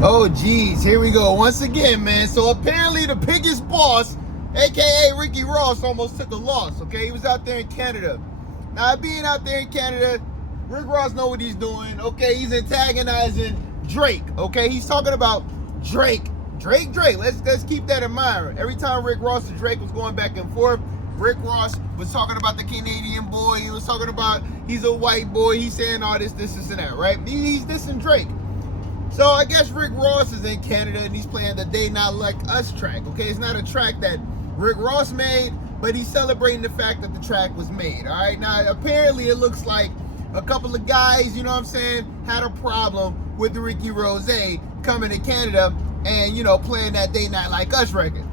Oh, geez, here we go once again, man. So apparently the biggest boss, aka Ricky Ross, almost took a loss. Okay, he was out there in Canada. Now, being out there in Canada, Rick Ross know what he's doing. Okay, he's antagonizing Drake. Okay, he's talking about Drake. Let's keep that in mind. Every time Rick Ross and Drake was going back and forth, Rick Ross was talking about the Canadian boy. He was talking about he's a white boy. He's saying all this, and that, right? He's dissing Drake. So I guess Rick Ross is in Canada and he's playing the They Not Like Us track. Okay, it's not a track that Rick Ross made, but he's celebrating the fact that the track was made. All right, now apparently it looks like a couple of guys, you know what I'm saying, had a problem with the Ricky Rose coming to Canada and, you know, playing that They Not Like Us record.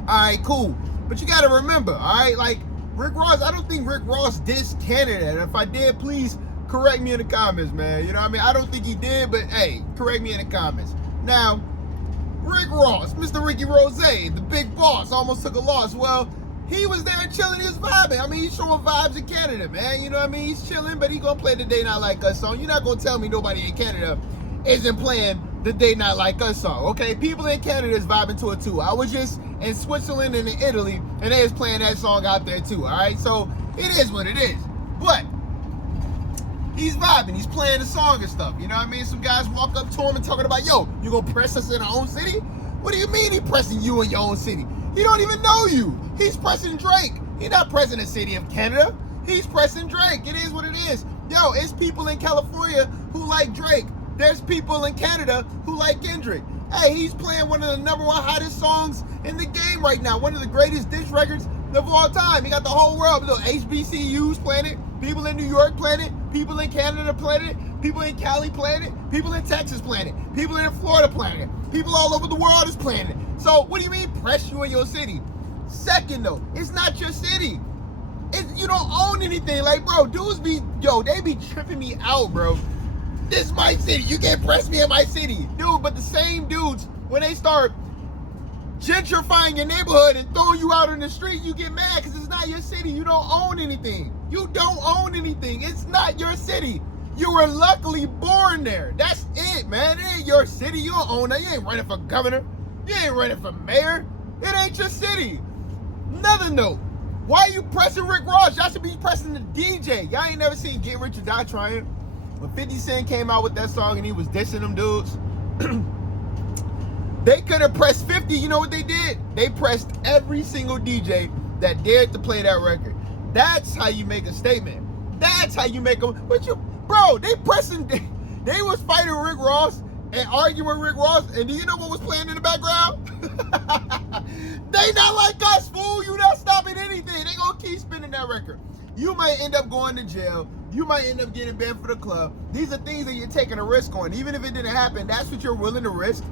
All right, cool. But you got to remember, all right, like Rick Ross, I don't think Rick Ross dissed Canada. And if I did, please correct me in the comments, man. You know what I mean? I don't think he did, but hey, correct me in the comments. Now, Rick Ross, Mr. Ricky Rose, the big boss, almost took a loss. Well, he was there chilling, he was vibing. I mean, he's showing vibes in Canada, man. You know what I mean? He's chilling, but he gonna play the They Not Like Us song. You're not gonna tell me nobody in Canada isn't playing the They Not Like Us song, okay? People in Canada is vibing to it too. I was just in Switzerland and in Italy, and they was playing that song out there too, all right? So it is what it is. But he's vibing, he's playing the song and stuff, you know what I mean? Some guys walk up to him and talking about, yo, you gonna press us in our own city? What do you mean he pressing you in your own city? He don't even know you. He's pressing Drake. He's not pressing the city of Canada. He's pressing Drake. It is what it is. Yo, it's people in California who like Drake. There's people in Canada who like Kendrick. Hey, he's playing one of the number one hottest songs in the game right now. One of the greatest diss records of all time. He got the whole world. Look, HBCUs playing it. People in New York playing it. People in Canada playing it. People in Cali playing it. People in Texas playing it. People in Florida playing it. People all over the world is playing it. So what do you mean press you in your city? Second though, it's not your city. You don't own anything. Like, bro, dudes be, they be tripping me out, bro. This is my city. You can't press me in my city. Dude, but the same dudes, when they start gentrifying your neighborhood and throwing you out on the street, you get mad because it's not your city. You don't own anything. You don't own anything. It's not your city. You were luckily born there. That's it, man. It ain't your city. You don't own that. You ain't running for governor. You ain't running for mayor. It ain't your city. Another note. Why are you pressing Rick Ross? Y'all should be pressing the DJ. Y'all ain't never seen Get Rich or Die Trying. When 50 Cent came out with that song and he was dissing them dudes, they could have pressed 50. You know what they did? They pressed every single DJ that dared to play that record. That's how you make a statement. That's how you make them. Bro, they was fighting Rick Ross and arguing with Rick Ross, and do you know what was playing in the background? They Not Like Us, fool. You not stopping anything. They gonna keep spinning that record. You might end up going to jail. You might end up getting banned for the club. These are things that you're taking a risk on. Even if it didn't happen, that's what you're willing to risk.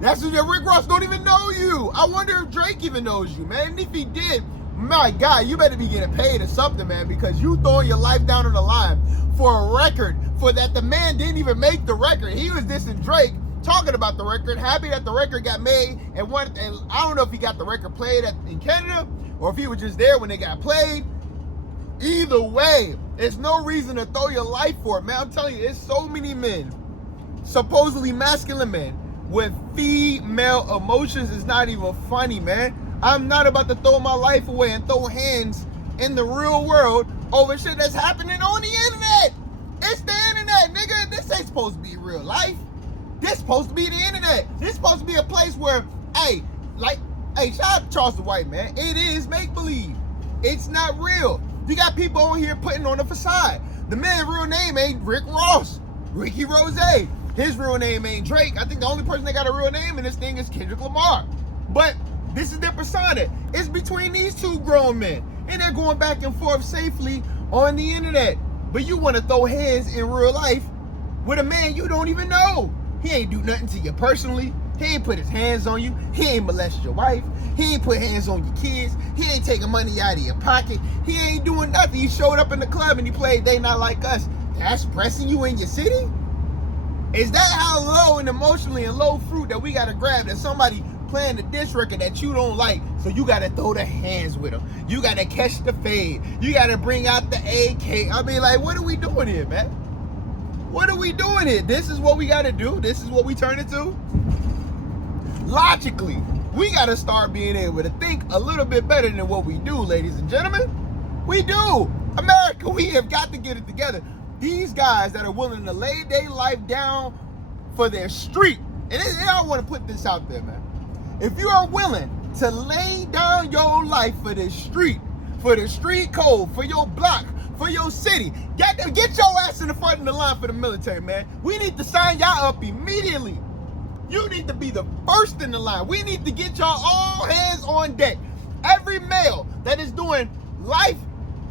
That's what Rick Ross don't even know you. I wonder if Drake even knows you, man. And if he did, my God, you better be getting paid or something, man, because you throwing your life down on the line for a record, for that the man didn't even make the record. He was dissing Drake, talking about the record, happy that the record got made, and I don't know if he got the record played in Canada or if he was just there when it got played. Either way, there's no reason to throw your life for it, man. I'm telling you, there's so many men, supposedly masculine men, with female emotions. It's not even funny, man. I'm not about to throw my life away and throw hands in the real world over shit that's happening on the internet. It's the internet, nigga. This ain't supposed to be real life. This supposed to be the internet. This supposed to be a place where, hey, shout out to Charleston White, man. It is make-believe. It's not real. You got people on here putting on a facade. The man's real name ain't Rick Ross, Ricky Rose. His real name ain't Drake. I think the only person that got a real name in this thing is Kendrick Lamar. But this is their persona. It's between these two grown men. And they're going back and forth safely on the internet. But you want to throw hands in real life with a man you don't even know. He ain't do nothing to you personally. He ain't put his hands on you. He ain't molested your wife. He ain't put hands on your kids. He ain't taking money out of your pocket. He ain't doing nothing. He showed up in the club and he played They Not Like Us. That's pressing you in your city? Is that how low and emotionally and low fruit that we got to grab that somebody playing the diss record that you don't like, so you got to throw the hands with them? You got to catch the fade. You got to bring out the AK. I mean, like, what are we doing here, man? What are we doing here? This is what we got to do. This is what we turn into. Logically, we got to start being able to think a little bit better than what we do, ladies and gentlemen. We do. America, we have got to get it together. These guys that are willing to lay their life down for their street, and I want to put this out there, man. If you are willing to lay down your life for the street code, for your block, for your city, get your ass in the front of the line for the military, man. We need to sign y'all up immediately. You need to be the first in the line. We need to get y'all all hands on deck. Every male that is doing life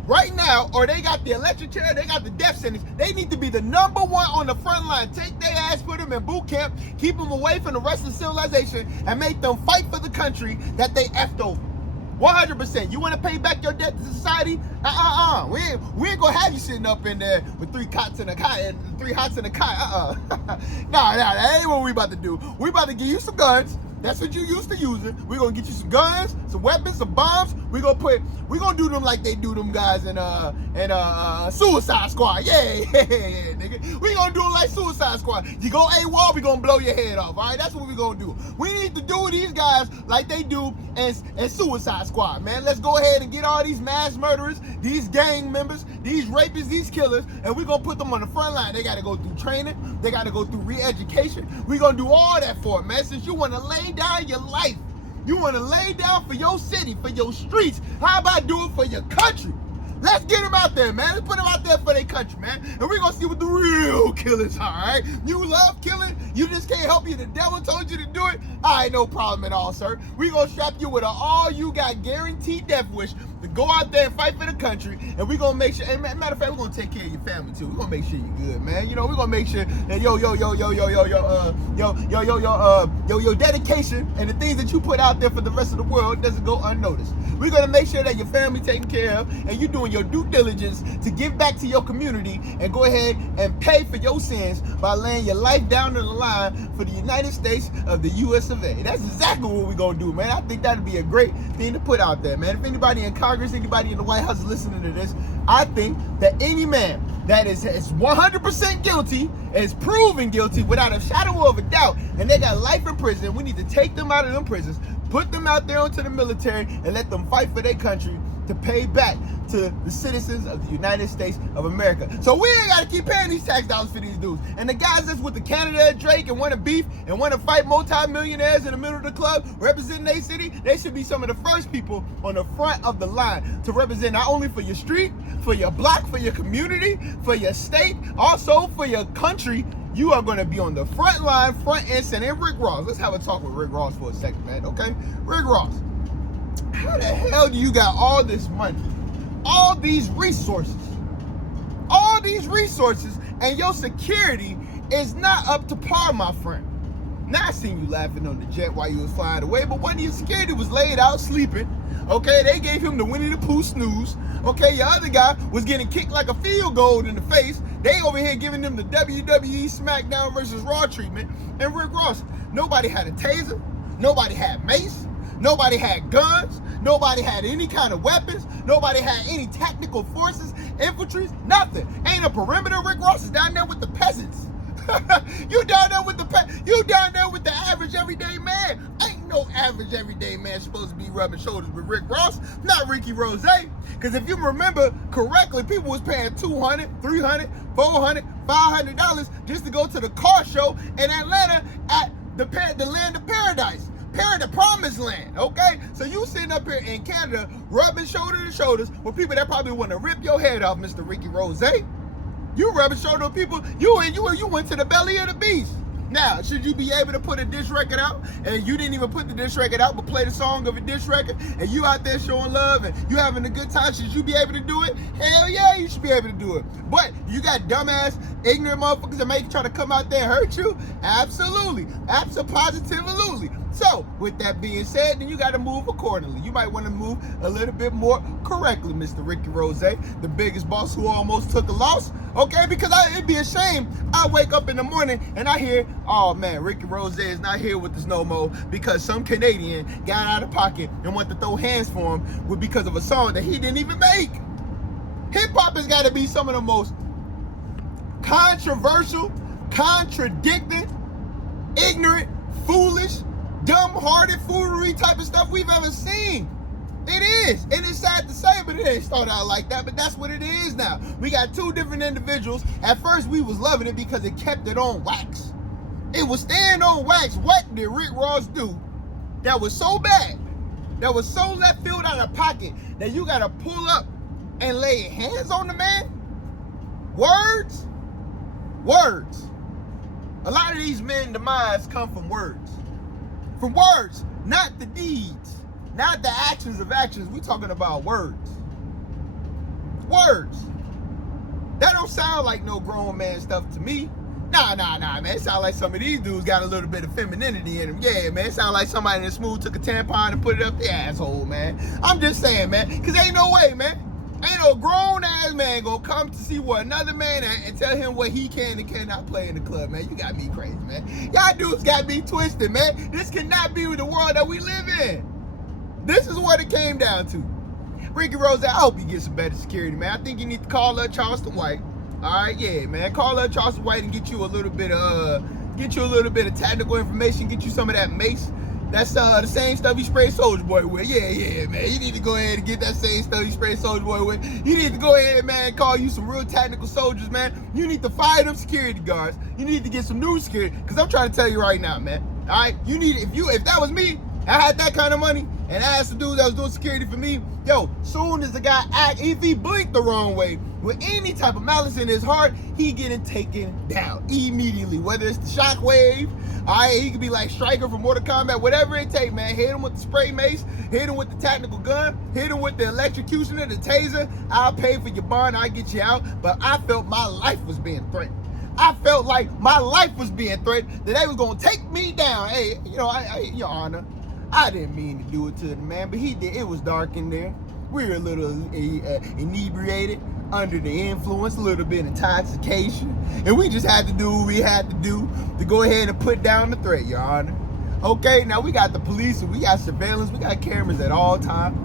right now, or they got the electric chair, they got the death sentence, they need to be the number one on the front line. Take their ass, put them in boot camp, keep them away from the rest of civilization, and make them fight for the country that they effed over. 100%. You want to pay back your debt to society? We ain't gonna have you sitting up in there with 3 cots in a cot and 3 hots in a cot. Nah, that ain't what we about to do. We about to give you some guns. That's what you used to using. We're gonna get you some guns, some weapons, some bombs. We're gonna do them like they do them guys in Suicide Squad. Yeah, nigga. We gonna do it like Suicide Squad. You go AWOL, we gonna blow your head off. All right, that's what we gonna do. We need to do these guys like they do in Suicide Squad, man. Let's go ahead and get all these mass murderers, these gang members, these rapists, these killers, and we're gonna put them on the front line. They gotta go through training. They gotta go through re-education. We're gonna do all that for them, man. Since you wanna lay down your life, you want to lay down for your city, for your streets, how about do it for your country? Let's get them out there, man. Let's put them out there for their country, man. And we're going to see what the real killers are, all right? You love killing? You just can't help you. The devil told you to do it? All right, no problem at all, sir. We're going to strap you with an all-you-got guaranteed death wish to go out there and fight for the country. And we're going to make sure, and matter of fact, we're going to take care of your family, too. We're going to make sure you're good, man. You know, we're going to make sure that your dedication and the things that you put out there for the rest of the world doesn't go unnoticed. We're going to make sure that your family taken care of and you're doing your due diligence to give back to your community and go ahead and pay for your sins by laying your life down on the line for the United States of the US of A. That's exactly what we're going to do, man. I think that'd be a great thing to put out there, man. If anybody in Congress, anybody in the White House is listening to this, I think that any man that is 100% guilty, is proven guilty without a shadow of a doubt, and they got life in prison, we need to take them out of them prisons, put them out there onto the military, and let them fight for their country to pay back to the citizens of the United States of America. So we ain't got to keep paying these tax dollars for these dudes. And the guys that's with the Canada Drake and want to beef and want to fight multi-millionaires in the middle of the club representing their city, they should be some of the first people on the front of the line to represent not only for your street, for your block, for your community, for your state, also for your country. You are going to be on the front line, front and center. And Rick Ross, let's have a talk with Rick Ross for a second, man, okay? Rick Ross, how the hell do you got all this money, all these resources, and your security is not up to par, my friend? Now I seen you laughing on the jet while you was flying away, but when your security was laid out sleeping, okay, they gave him the Winnie the Pooh snooze. Okay, your other guy was getting kicked like a field goal in the face. They over here giving them the WWE SmackDown versus Raw treatment. And Rick Ross, nobody had a taser, nobody had mace, nobody had guns, nobody had any kind of weapons, nobody had any technical forces, infantry, nothing. Ain't a perimeter. Rick Ross is down there with the peasants. You down there with the average everyday man. Ain't no average everyday man supposed to be rubbing shoulders with Rick Ross, not Ricky Rose. Because if you remember correctly, people was paying $200, $300, $400, $500 just to go to the car show in Atlanta at the land of paradise. The promised land, okay? So you sitting up here in Canada rubbing shoulder to shoulders with people that probably want to rip your head off, Mr. Ricky Rose. You rubbing shoulder with people, you went to the belly of the beast. Now, should you be able to put a diss record out, and you didn't even put the diss record out, but play the song of a diss record, and you out there showing love, and you having a good time, should you be able to do it? Hell yeah, you should be able to do it. But you got dumbass, ignorant motherfuckers that may try to come out there and hurt you? Absolutely. Absolutely. So, with that being said, then you got to move accordingly. You might want to move a little bit more correctly, Mr. Ricky Rose, the biggest boss who almost took a loss, okay? Because it'd be a shame. I wake up in the morning and I hear, oh man, Ricky Rose is not here with us no more because some Canadian got out of pocket and wanted to throw hands for him because of a song that he didn't even make. Hip-hop has got to be some of the most controversial, contradicting, ignorant, foolish, dumb-hearted foolery type of stuff we've ever seen. It is, and it's sad to say, but it didn't start out like that, but that's what it is now. We got two different individuals. At first, we was loving it because it kept it on wax. It was staying on wax. What did Rick Ross do that was so bad, that was so left field out of pocket, that you got to pull up and lay hands on the man? Words? Words. A lot of these men's demise come from words. From words, not the deeds. Not the actions of actions. We talking about words. Words. That don't sound like no grown man stuff to me. Nah, man. It sound like some of these dudes got a little bit of femininity in them. Yeah, man. It sound like somebody in smooth took a tampon and put it up their asshole, man. I'm just saying, man. Because ain't no way, man. Ain't no grown-ass man gonna come to see what another man at and tell him what he can and cannot play in the club, man. You got me crazy, man. Y'all dudes got me twisted, man. This cannot be the world that we live in. This is what it came down to. Ricky Ross, I hope you get some better security, man. I think you need to call up Charleston White. All right, yeah, man. Call up Charleston White and get you a little bit of technical information. Get you some of that mace. That's the same stuff you spray Soulja Boy with. Yeah, man. You need to go ahead and get that same stuff you spray Soulja Boy with. You need to go ahead, man, call you some real technical soldiers, man. You need to fire them security guards. You need to get some new security. Because I'm trying to tell you right now, man. All right, you need, if that was me, I had that kind of money, and I asked the dude that was doing security for me, yo, soon as the guy if he blinked the wrong way, with any type of malice in his heart, he getting taken down immediately. Whether it's the shockwave, all right, he could be like Stryker from Mortal Kombat, whatever it take, man. Hit him with the spray mace, hit him with the tactical gun, hit him with the electrocutioner, the taser. I'll pay for your bond, I'll get you out. But I felt my life was being threatened. I felt like my life was being threatened, that they was gonna take me down. Hey, Your Honor, I didn't mean to do it to the man, but he did. It was dark in there. We were a little inebriated, under the influence, a little bit of intoxication, and we just had to do what we had to do to go ahead and put down the threat, Your Honor. Okay, now we got the police, and we got surveillance, we got cameras at all times.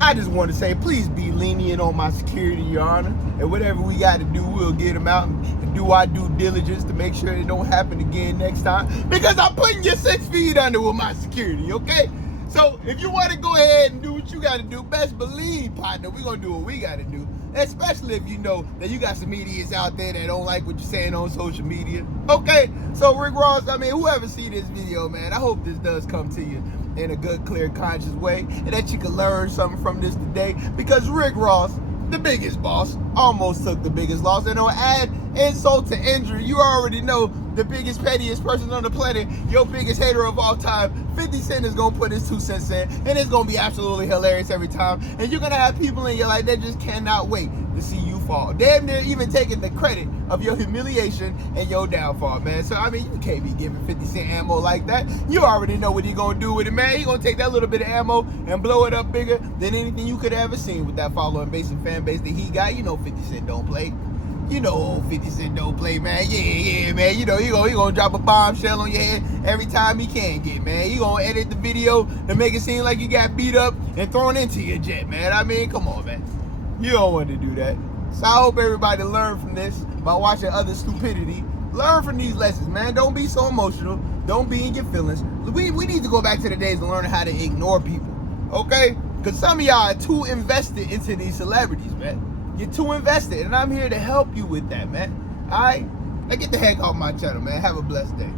I just want to say, please be lenient on my security, Your Honor, and whatever we got to do, we'll get them out and do our due diligence to make sure it don't happen again next time, because I'm putting you 6 feet under with my security, okay? So if you want to go ahead and do what you got to do, best believe, partner, we're going to do what we got to do, especially if you know that you got some idiots out there that don't like what you're saying on social media. Okay, so Rick Ross, whoever see this video, man, I hope this does come to you in a good, clear, conscious way, and that you can learn something from this today, because Rick Ross, the biggest boss, almost took the biggest loss. And on add insult to injury, you already know the biggest, pettiest person on the planet, your biggest hater of all time, 50 Cent is going to put his 2 cents in, and it's going to be absolutely hilarious every time. And you're going to have people in your life that just cannot wait to see you fall. Damn near even taking the credit of your humiliation and your downfall, man. So, you can't be giving 50 Cent ammo like that. You already know what he's going to do with it, man. He's going to take that little bit of ammo and blow it up bigger than anything you could have ever seen with that following base and fan base that he got. You know 50 Cent don't play. You know old 50 Cent don't play, man. Yeah, man. You know, he gonna drop a bombshell on your head every time he can get, man. He gonna edit the video to make it seem like you got beat up and thrown into your jet, man. Come on, man. You don't want to do that. So I hope everybody learned from this by watching other stupidity. Learn from these lessons, man. Don't be so emotional. Don't be in your feelings. We need to go back to the days of learning how to ignore people, okay? Because some of y'all are too invested into these celebrities, man. You're too invested, and I'm here to help you with that, man. All right? Now get the heck off my channel, man. Have a blessed day.